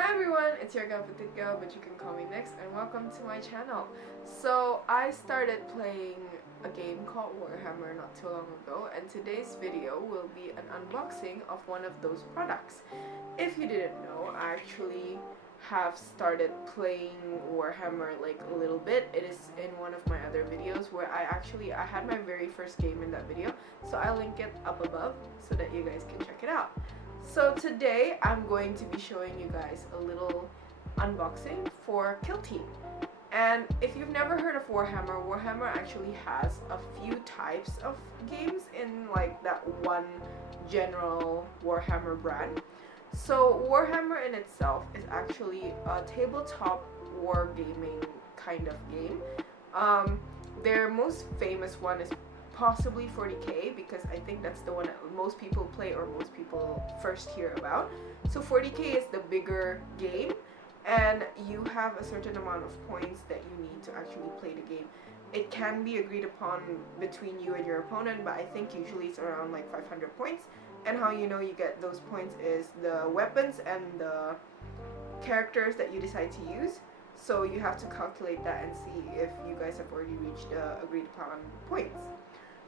Hi everyone, it's your girl Patika, but you can call me Nix, and welcome to my channel. So I started playing a game called Warhammer not too long ago, and today's video will be an unboxing of one of those products. If you didn't know, I actually have started playing Warhammer like a little bit. It is in one of my other videos where I had my very first game in that video, so I'll link it up above so that you guys can check it out. So today I'm going to be showing you guys a little unboxing for Kill Team. And if you've never heard of Warhammer, Warhammer actually has a few types of games in like that one general Warhammer brand. So Warhammer in itself is actually a tabletop wargaming kind of game. Their most famous one is possibly 40k, because I think that's the one that most people play or most people first hear about. So 40k is the bigger game, and you have a certain amount of points that you need to actually play the game. It can be agreed upon between you and your opponent, but I think usually it's around like 500 points. And how you know you get those points is the weapons and the characters that you decide to use. So you have to calculate that and see if you guys have already reached the agreed upon points.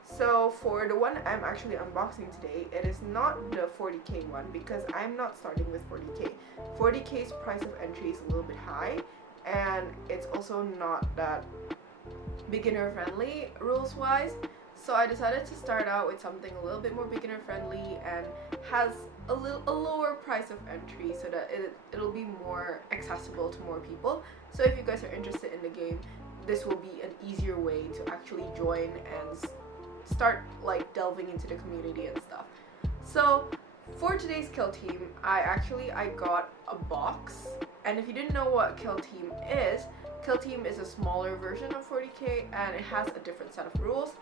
So for the one I'm actually unboxing today, it is not the 40k one, because I'm not starting with 40k. 40k's price of entry is a little bit high, and it's also not that beginner friendly rules wise. So I decided to start out with something a little bit more beginner friendly and has a lower price of entry, so that it'll be more accessible to more people. So if you guys are interested in the game, this will be an easier way to actually join and start like delving into the community and stuff. So for today's Kill Team, I got a box. And if you didn't know what Kill Team is a smaller version of 40k, and it has a different set of rules,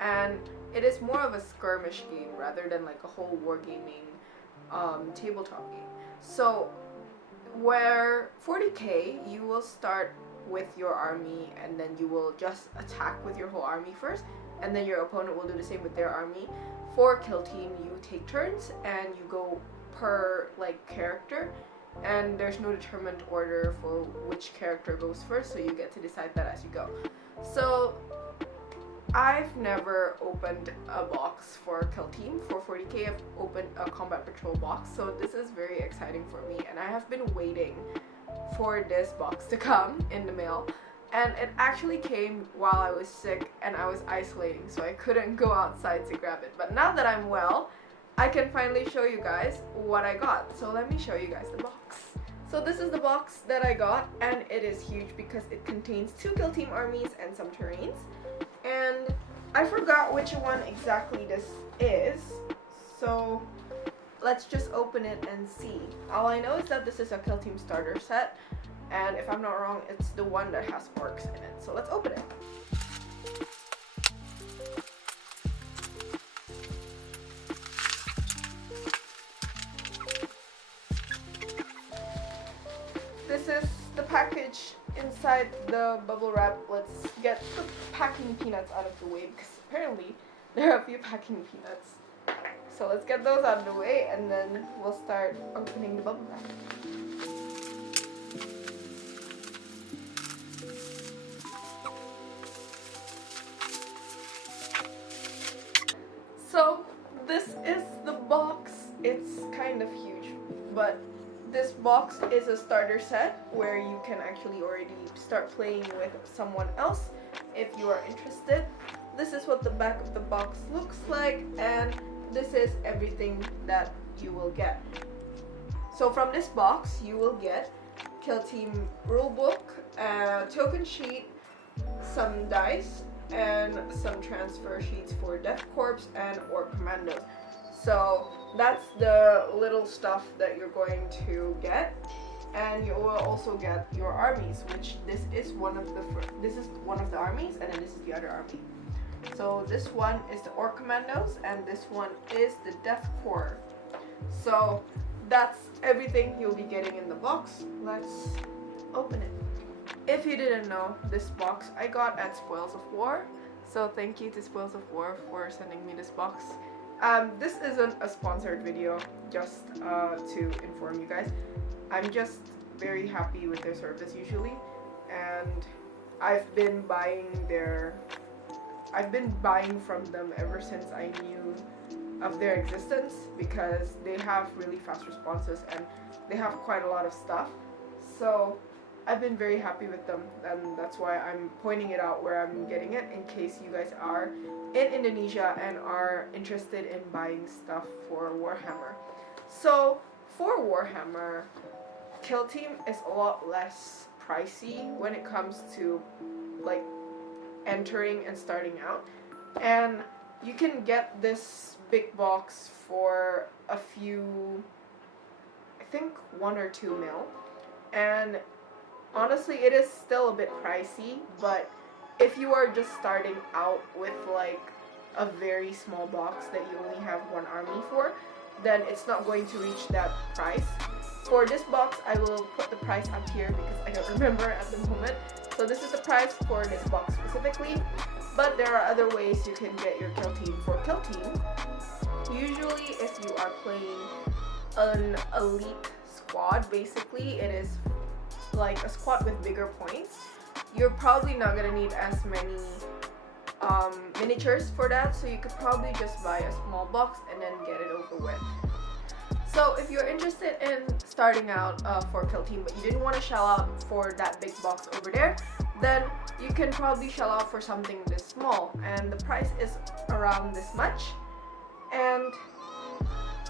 and it is more of a skirmish game rather than like a whole wargaming tabletop game. So where 40k, you will start with your army, and then you will just attack with your whole army first, and then your opponent will do the same with their army. For Kill Team, you take turns and you go per like character, and there's no determined order for which character goes first, so you get to decide that as you go. So I've never opened a box for Kill Team. For 40k, I've opened a Combat Patrol box, so this is very exciting for me, and I have been waiting for this box to come in the mail. And it actually came while I was sick and I was isolating, so I couldn't go outside to grab it. But now that I'm well, I can finally show you guys what I got. So let me show you guys the box. So this is the box that I got, and it is huge because it contains 2 Kill Team armies and some terrains. And I forgot which one exactly this is, so let's just open it and see. All I know is that this is a Kill Team starter set, and if I'm not wrong, it's the one that has orcs in it. So let's open it. This is the package inside the bubble wrap. Let's get the packing peanuts out of the way, because apparently there are a few packing peanuts. So let's get those out of the way, and then we'll start opening the bubble wrap. So this is the box. It's kind of huge, but this box is a starter set where you can actually already start playing with someone else if you are interested. This is what the back of the box looks like, and this is everything that you will get. So from this box, you will get Kill Team rulebook, a token sheet, some dice, and some transfer sheets for Death Corps and Orc Commandos. So that's the little stuff that you're going to get, and you will also get your armies, which this is one of the armies, and then this is the other army. So this one is the Orc Commandos, and this one is the Death Corps. So that's everything you'll be getting in the box. Let's open it. If you didn't know, this box I got at Spoils of War. So thank you to Spoils of War for sending me this box. This isn't a sponsored video, just to inform you guys. I'm just very happy with their service usually, and I've been buying from them ever since I knew of their existence, because they have really fast responses and they have quite a lot of stuff. So I've been very happy with them, and that's why I'm pointing it out where I'm getting it, in case you guys are in Indonesia and are interested in buying stuff for Warhammer. So for Warhammer, Kill Team is a lot less pricey when it comes to like entering and starting out, and you can get this big box for a few, I think 1 or 2 mil, and honestly it is still a bit pricey, but if you are just starting out with like a very small box that you only have 1 army for, then it's not going to reach that price. For this box, I will put the price up here because I don't remember at the moment. So this is the price for this box specifically, but there are other ways you can get your Kill Team. For Kill Team, usually if you are playing an elite squad, basically it is like a squad with bigger points, you're probably not going to need as many miniatures for that, so you could probably just buy a small box and then get it over with. So if you're interested in starting out for Kill Team, but you didn't want to shell out for that big box over there, then you can probably shell out for something this small, and the price is around this much, and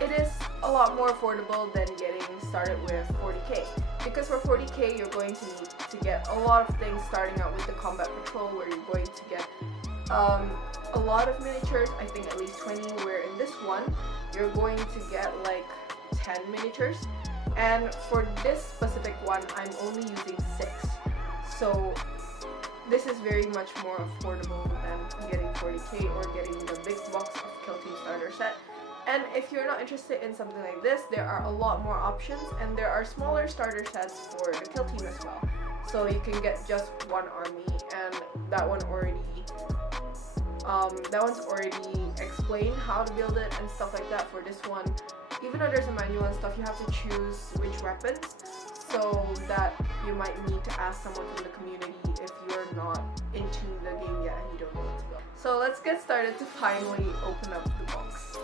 it is a lot more affordable than getting started with 40k, because for 40k you're going to need to get a lot of things, starting out with the combat patrol, where you're going to get a lot of miniatures, I think at least 20, where in this one you're going to get like 10 miniatures, and for this specific one I'm only using 6, so this is very much more affordable than getting 40k or getting the big box of Kill Team starter set. And if you're not interested in something like this, there are a lot more options, and there are smaller starter sets for the Kill Team as well. So you can get just 1 army, and that one's already explained how to build it and stuff like that. For this one, even though there's a manual and stuff, you have to choose which weapons, so that you might need to ask someone from the community if you're not into the game yet and you don't know what to build. So let's get started to finally open up the box.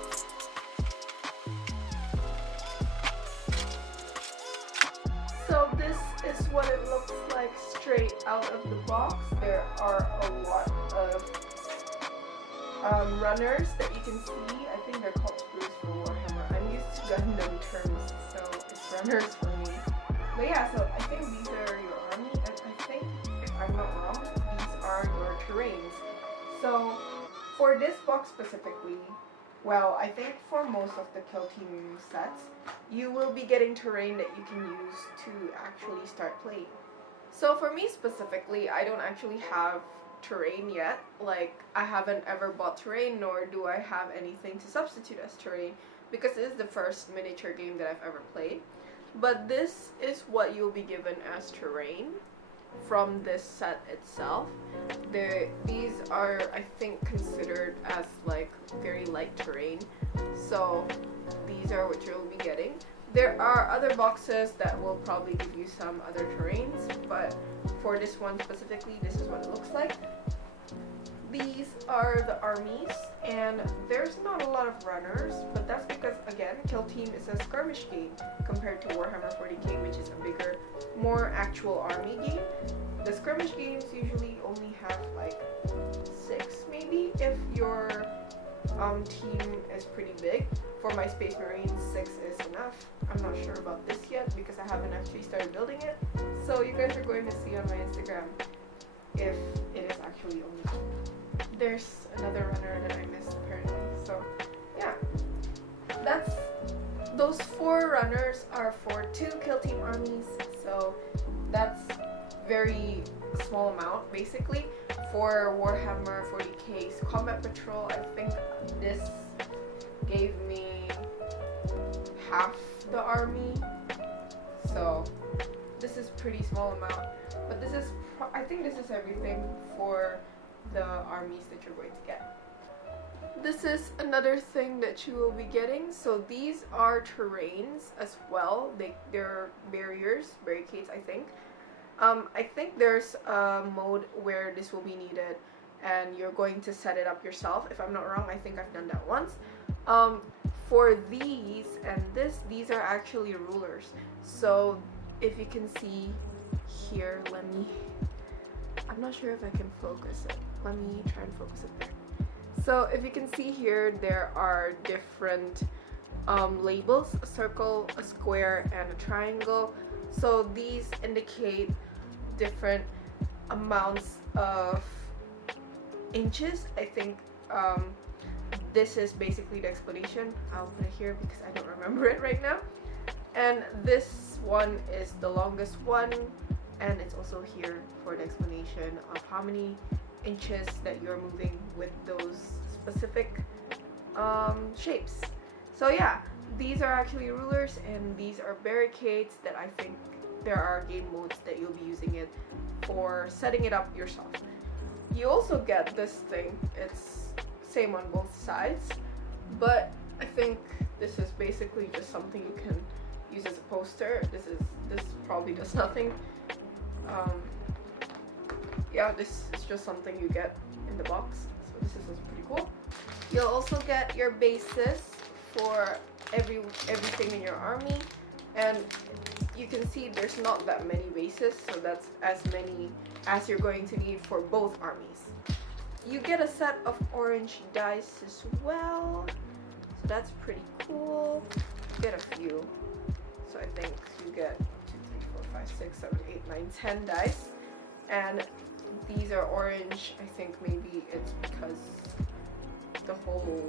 So this is what it looks like straight out of the box. There are a lot of runners that you can see. I think they're called sprues for Warhammer. I'm used to Gundam terms, so it's runners for me. But yeah, so I think these are your army, and I think, if I'm not wrong, these are your terrains. So for this box specifically, well, I think for most of the Kill Team sets, you will be getting terrain that you can use to actually start playing. So for me specifically, I don't actually have terrain yet. Like, I haven't ever bought terrain, nor do I have anything to substitute as terrain, because it is the first miniature game that I've ever played. But this is what you'll be given as terrain from this set itself. These are, I think, considered as like very light terrain, so these are what you'll be getting. There are other boxes that will probably give you some other terrains, but for this one specifically, this is what it looks like. These are the armies, and there's not a lot of runners, but that's because, again, Kill Team is a skirmish game compared to Warhammer 40k, which is a bigger, more actual army game. The skirmish games usually only have like 6 maybe, if your team is pretty big. For my Space Marines, 6 is enough. I'm not sure about this yet because I haven't actually started building it, so you guys are going to see on my Instagram if it is actually only 2. There's another runner that I missed apparently, so yeah. Those 4 runners are for 2 Kill Team armies, so that's very small amount basically. For Warhammer 40k's Combat Patrol, I think this gave me half the army, so this is pretty small amount, but this is I think this is everything for the armies that you're going to get. This is another thing that you will be getting. So these are terrains as well. They're barricades, I think. I think there's a mode where this will be needed and you're going to set it up yourself. If I'm not wrong, I think I've done that once. For these and these are actually rulers. So if you can see here, I'm not sure if I can focus it. Let me try and focus it there. So if you can see here, there are different labels, a circle, a square, and a triangle. So these indicate different amounts of inches. I think this is basically the explanation. I'll put it here because I don't remember it right now. And this one is the longest one, and it's also here for the explanation of how many inches that you're moving with those specific shapes. So yeah, these are actually rulers and these are barricades that I think there are game modes that you'll be using it for setting it up yourself. You also get this thing. It's same on both sides, but I think this is basically just something you can use as a poster. This probably does nothing. Yeah, this is just something you get in the box, so this is pretty cool. You'll also get your bases for everything in your army, and you can see there's not that many bases, so that's as many as you're going to need for both armies. You get a set of orange dice as well, so that's pretty cool. You get a few, so I think you get 2, 3, 4, 5, 6, 7, 8, 9, 10 dice, and these are orange. I think maybe it's because the whole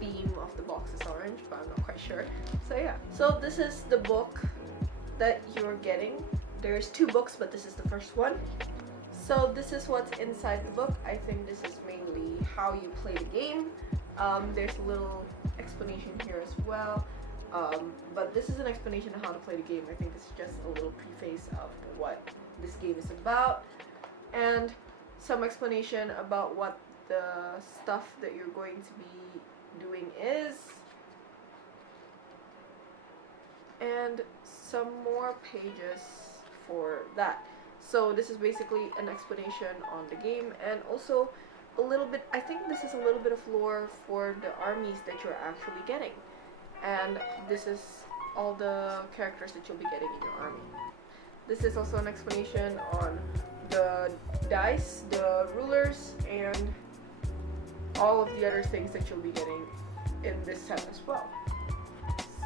theme of the box is orange, but I'm not quite sure. So yeah, so this is the book that you're getting. There's 2 books, but this is the first one. So this is what's inside the book. I think this is mainly how you play the game. There's a little explanation here as well, but this is an explanation of how to play the game. I think this is just a little preface of what this game is about, and some explanation about what the stuff that you're going to be doing is, and some more pages for that. So this is basically an explanation on the game, and also a little bit, I think this is a little bit of lore for the armies that you're actually getting, and this is all the characters that you'll be getting in your army. This is also an explanation on the dice, the rulers, and all of the other things that you'll be getting in this set as well.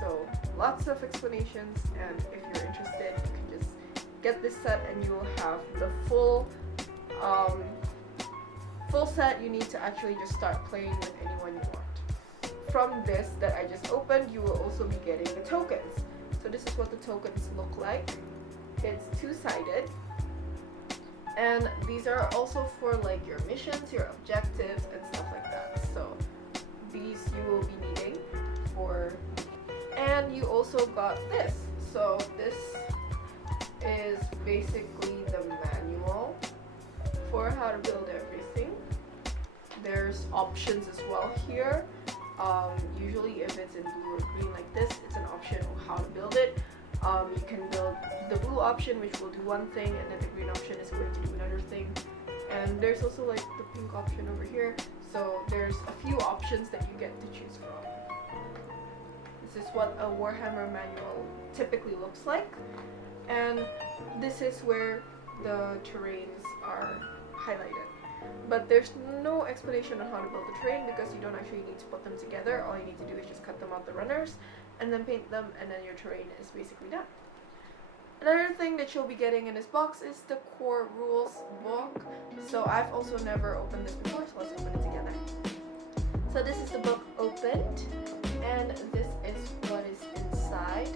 So lots of explanations, and if you're interested, you can just get this set and you will have the full set. You need to actually just start playing with anyone you want. From this that I just opened, you will also be getting the tokens. So this is what the tokens look like. It's 2-sided, and these are also for like your missions, your objectives, and stuff like that. So these you will be needing for, and you also got this. So this is basically the manual for how to build everything. There's options as well here. Usually if it's in blue or green like this, it's an option of how to build it. You can build the blue option, which will do one thing, and then the green option is going to do another thing. And there's also like the pink option over here. So there's a few options that you get to choose from. This is what a Warhammer manual typically looks like. And this is where the terrains are highlighted. But there's no explanation on how to build the terrain because you don't actually need to put them together. All you need to do is just cut them out the runners and then paint them, and then your terrain is basically done. Another thing that you'll be getting in this box is the core rules book. So I've also never opened this before, so let's open it together. So this is the book opened, and this is what is inside.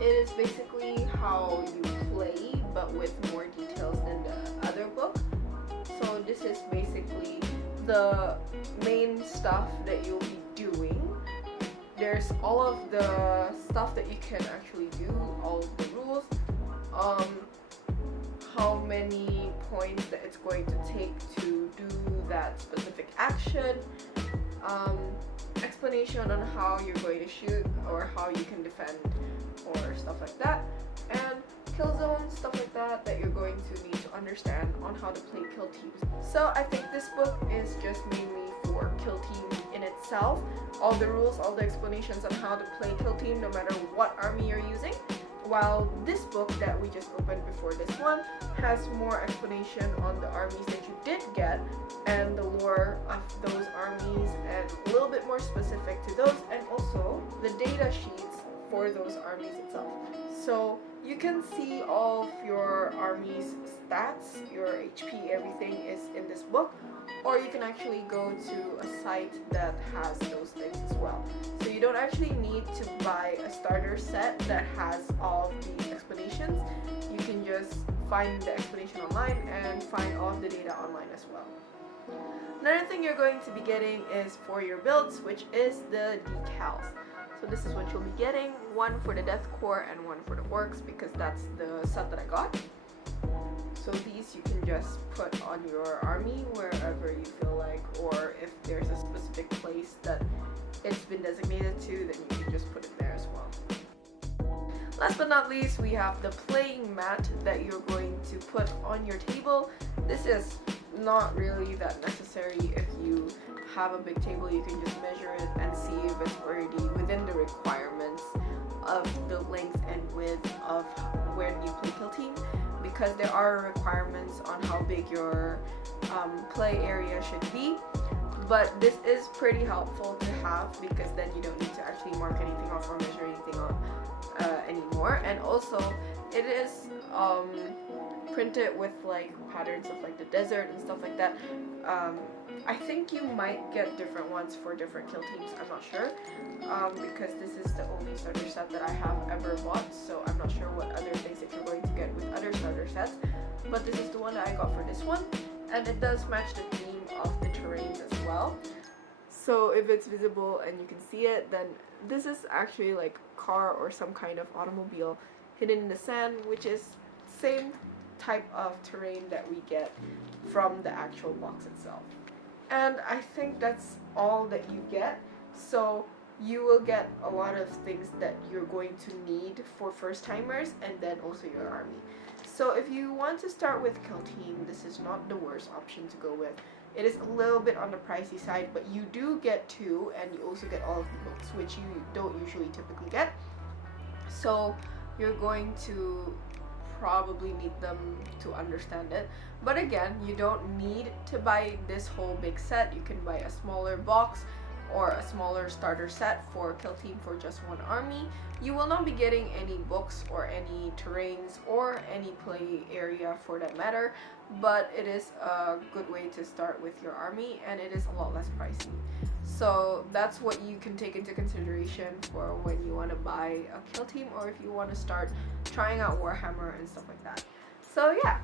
It is basically how you play, but with more details than the other book. So this is basically the main stuff that you'll be doing. There's all of the stuff that you can actually do, all of the rules, how many points that it's going to take to do that specific action, explanation on how you're going to shoot or how you can defend or stuff like that, and kill zones, stuff like that you're going to need to understand on how to play kill teams. So I think this book is just mainly for kill team in itself. All the rules, all the explanations on how to play kill team no matter what army you're using. While this book that we just opened before this one has more explanation on the armies that you did get and the lore of those armies and a little bit more specific to those, and also the data sheets for those armies itself. So you can see all of your army's stats, your HP, everything is in this book, or you can actually go to a site that has those things as well. So you don't actually need to buy a starter set that has all of the explanations. You can just find the explanation online and find all of the data online as well. Another thing you're going to be getting is for your builds, which is the decals. So this is what you'll be getting, one for the Death Corps and one for the Orcs, because that's the set that I got. So these you can just put on your army wherever you feel like, or if there's a specific place that it's been designated to, then you can just put it there as well. Last but not least, we have the playing mat that you're going to put on your table. This is not really that necessary. If you have a big table, you can just measure it and see if it's already within the requirements of the length and width of when you play kill team, because there are requirements on how big your play area should be. But this is pretty helpful to have, because then you don't need to actually mark anything off or measure anything off anymore. And also it is printed with like patterns of like the desert and stuff like that. I think you might get different ones for different kill teams, I'm not sure, because this is the only starter set that I have ever bought, so I'm not sure what other things that you're going to get with other starter sets, but this is the one that I got for this one, and it does match the theme of the terrains as well. So if it's visible and you can see it, then this is actually like a car or some kind of automobile hidden in the sand, which is same type of terrain that we get from the actual box itself. And I think that's all that you get. So you will get a lot of things that you're going to need for first timers, and then also your army. So if you want to start with kill team, this is not the worst option to go with. It is a little bit on the pricey side, but you do get two, and you also get all of the books, which you don't usually typically get. So you're going to probably need them to understand it. But again, you don't need to buy this whole big set. You can buy a smaller box or a smaller starter set for kill team for just one army. You will not be getting any books or any terrains or any play area for that matter, but it is a good way to start with your army, and it is a lot less pricey. So that's what you can take into consideration for when you want to buy a kill team, or if you want to start trying out Warhammer and stuff like that. So yeah,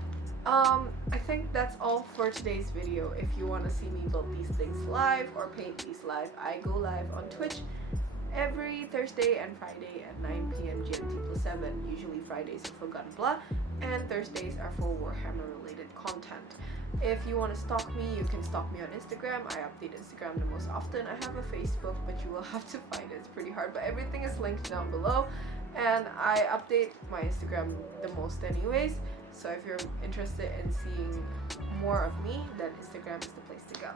I think that's all for today's video. If you want to see me build these things live or paint these live, I go live on Twitch every Thursday and Friday at 9 p.m. GMT+7. Usually Fridays are for Gun Blah, and Thursdays are for Warhammer related content. If you want to stalk me, you can stalk me on Instagram. I update Instagram the most often. I have a Facebook, but you will have to find it. It's pretty hard, but everything is linked down below, and I update my Instagram the most anyways. So if you're interested in seeing more of me, then Instagram is the place to go.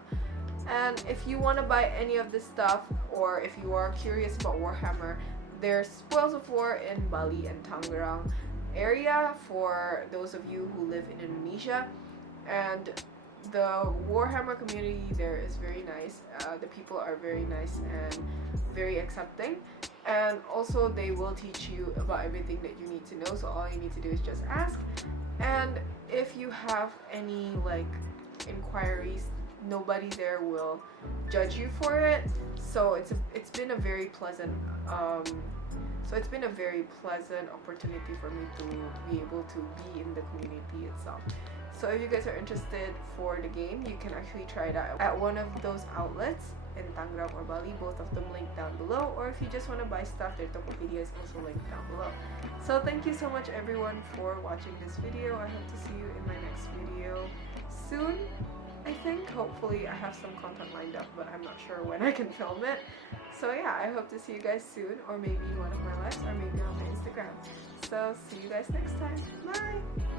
And if you want to buy any of this stuff, or if you are curious about Warhammer, there's Spoils of War in Bali and Tangerang area for those of you who live in Indonesia. And the Warhammer community there is very nice. The people are very nice and very accepting, and also they will teach you about everything that you need to know, so all you need to do is just ask. And if you have any like inquiries, nobody there will judge you for it, so it's been a very pleasant opportunity for me to be able to be in the community itself. So if you guys are interested for the game, you can actually try it out at one of those outlets. in Tangerang or Bali, both of them linked down below. Or if you just want to buy stuff, their Tokopedia is also linked down below. So thank you so much everyone for watching this video. I hope to see you in my next video soon. I think, hopefully, I have some content lined up, but I'm not sure when I can film it. So yeah, I hope to see you guys soon, or maybe in one of my lives, or maybe on my Instagram. So see you guys next time. Bye!